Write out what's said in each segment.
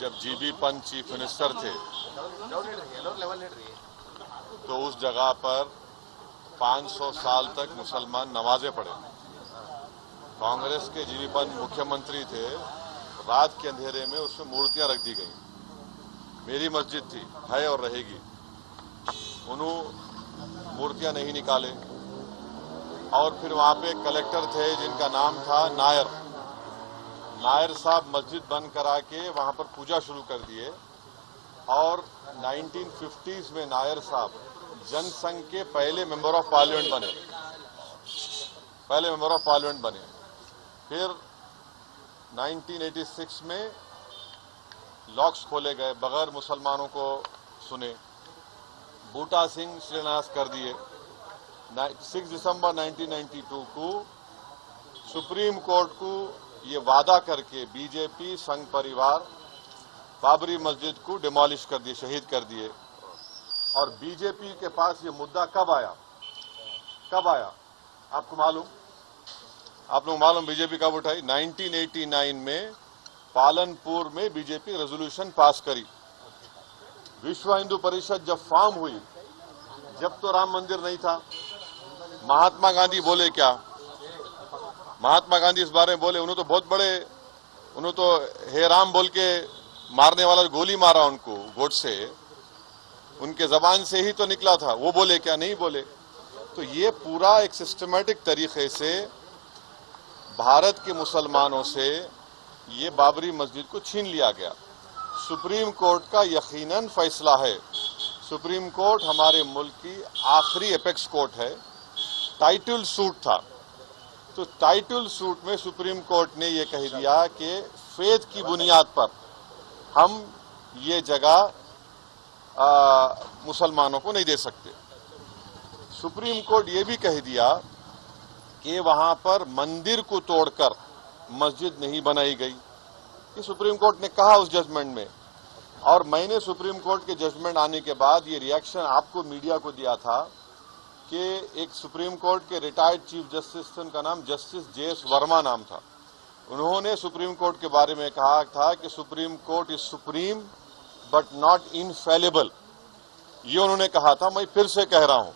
जब GB Pant chief minister थे तो उस जगह पर 500 साल तक मुसलमान नमाजें पढ़े। कांग्रेस के जीबी पंत मुख्यमंत्री थे, रात के अंधेरे में उसमें मूर्तियां रख दी गई। मेरी मस्जिद थी, है और रहेगी। उन्होंने मूर्तियां नहीं निकाले। और फिर वहां पे कलेक्टर थे जिनका नाम था नायर साहब मस्जिद बंद करा के वहां पर पूजा शुरू कर दिए। और 1950s में नायर साहब जनसंघ के पहले मेंबर ऑफ पार्लियामेंट बने। फिर 1986 में लॉक्स खोले गए, बगैर मुसलमानों को सुने। बूटा सिंह शिलान्यास कर दिए। 6 दिसंबर 1992 को सुप्रीम कोर्ट को ये वादा करके बीजेपी संघ परिवार बाबरी मस्जिद को डिमोलिश कर दिए, शहीद कर दिए। और बीजेपी के पास ये मुद्दा कब आया? आपको मालूम? आप लोग मालूम बीजेपी कब उठाई? 1989 में पालनपुर में बीजेपी रेजोल्यूशन पास करी। विश्व हिंदू परिषद जब फॉर्म हुई, जब तो राम मंदिर नहीं था। महात्मा गांधी बोले क्या? महात्मा गांधी इस बारे में बोले, उन्होंने तो बहुत बड़े, उन्होंने तो हे राम बोल के मारने वाला गोली मारा उनको, गोडसे, उनके जबान से ही तो निकला था। वो बोले क्या? नहीं बोले। तो ये पूरा एक सिस्टमैटिक तरीके से भारत के मुसलमानों से ये बाबरी मस्जिद को छीन लिया गया। सुप्रीम कोर्ट का यकीनन फैसला है। सुप्रीम कोर्ट हमारे मुल्क की आखिरी एपेक्स कोर्ट है। टाइटल सूट था, तो टाइटल सूट में सुप्रीम कोर्ट ने ये कह दिया कि फेथ की बुनियाद पर हम ये जगह मुसलमानों को नहीं दे सकते। सुप्रीम कोर्ट ये भी कह दिया कि वहां पर मंदिर को तोड़कर मस्जिद नहीं बनाई गई। ये सुप्रीम कोर्ट ने कहा उस जजमेंट में। और मैंने सुप्रीम कोर्ट के जजमेंट आने के बाद ये रिएक्शन आपको मीडिया को दिया था कि एक सुप्रीम कोर्ट के रिटायर्ड चीफ जस्टिस थे, उनका नाम जस्टिस JS वर्मा नाम था। उन्होंने सुप्रीम कोर्ट के बारे में कहा था कि supreme court is supreme but not infallible. ये उन्होंने कहा था, मैं फिर से कह रहा हूं।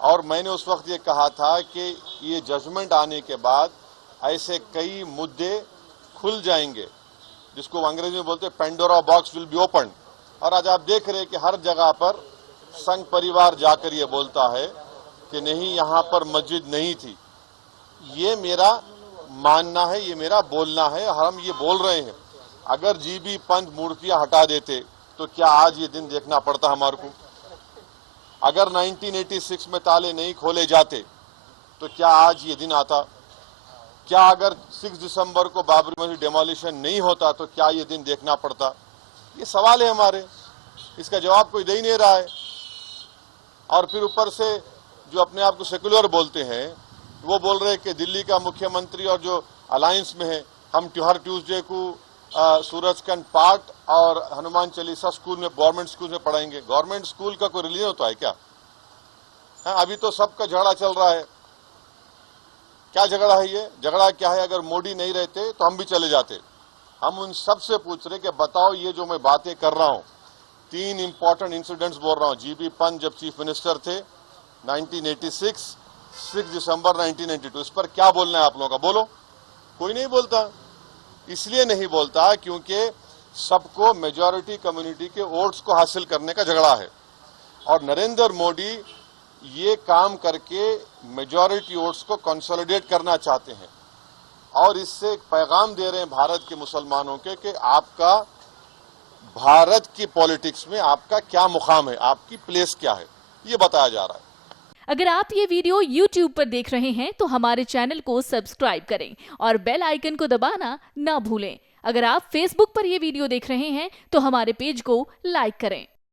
और मैंने उस वक्त ये कहा था कि ये जजमेंट आने के बाद ऐसे कई मुद्दे खुल जाएंगे, जिसको अंग्रेजी में बोलते हैं Pandora box will be open. और आज आप देख रहे हैं कि हर जगह पर संघ परिवार जाकर ये बोलता है कि नहीं, यहां पर मस्जिद नहीं थी। ये मेरा मानना है, ये मेरा बोलना है, हम ये बोल रहे हैं। अगर जीबी पंत मूर्तियां हटा देते तो क्या आज ये दिन देखना पड़ता हमारे को? अगर 1986 में ताले नहीं खोले जाते तो क्या आज ये दिन आता? क्या अगर 6 दिसंबर को बाबरी मस्जिद डेमोलिशन नहीं होता तो क्या ये दिन देखना पड़ता? ये सवाल है हमारे, इसका जवाब कोई दे ही नहीं रहा है। और फिर ऊपर से जो अपने आप को सेकुलर बोलते हैं, वो बोल रहे हैं कि दिल्ली का मुख्यमंत्री और जो अलायंस में है, हम हर ट्यूसडे को सूरजकंड पाठ और हनुमान चालीसा स्कूल में, गवर्नमेंट स्कूल में पढ़ाएंगे। गवर्नमेंट स्कूल का कोई रिलीजन होता है क्या? हाँ, अभी तो सबका झगड़ा चल रहा है। क्या झगड़ा है ये? झगड़ा क्या है? अगर मोदी नहीं रहते तो हम भी चले जाते। हम उन सब से पूछ रहे कि बताओ, ये जो मैं बातें कर रहा हूँ, 3 इंपॉर्टेंट इंसिडेंट्स बोल रहा हूँ। जीबी पंत जब चीफ मिनिस्टर थे 1986, 6 दिसंबर 1992, इस पर क्या बोलना है आप लोगों का? बोलो। कोई नहीं बोलता। इसलिए नहीं बोलता क्योंकि सबको मेजॉरिटी कम्युनिटी के वोट्स को हासिल करने का झगड़ा है। और नरेंद्र मोदी ये काम करके मेजॉरिटी वोट्स को कंसोलिडेट करना चाहते हैं। और इससे एक पैगाम दे रहे हैं भारत के मुसलमानों के कि आपका भारत की पॉलिटिक्स में आपका क्या मुकाम है, आपकी प्लेस क्या है, ये बताया जा रहा है। अगर आप ये वीडियो YouTube पर देख रहे हैं तो हमारे चैनल को सब्सक्राइब करें और बेल आइकन को दबाना ना भूलें। अगर आप Facebook पर ये वीडियो देख रहे हैं तो हमारे पेज को लाइक करें।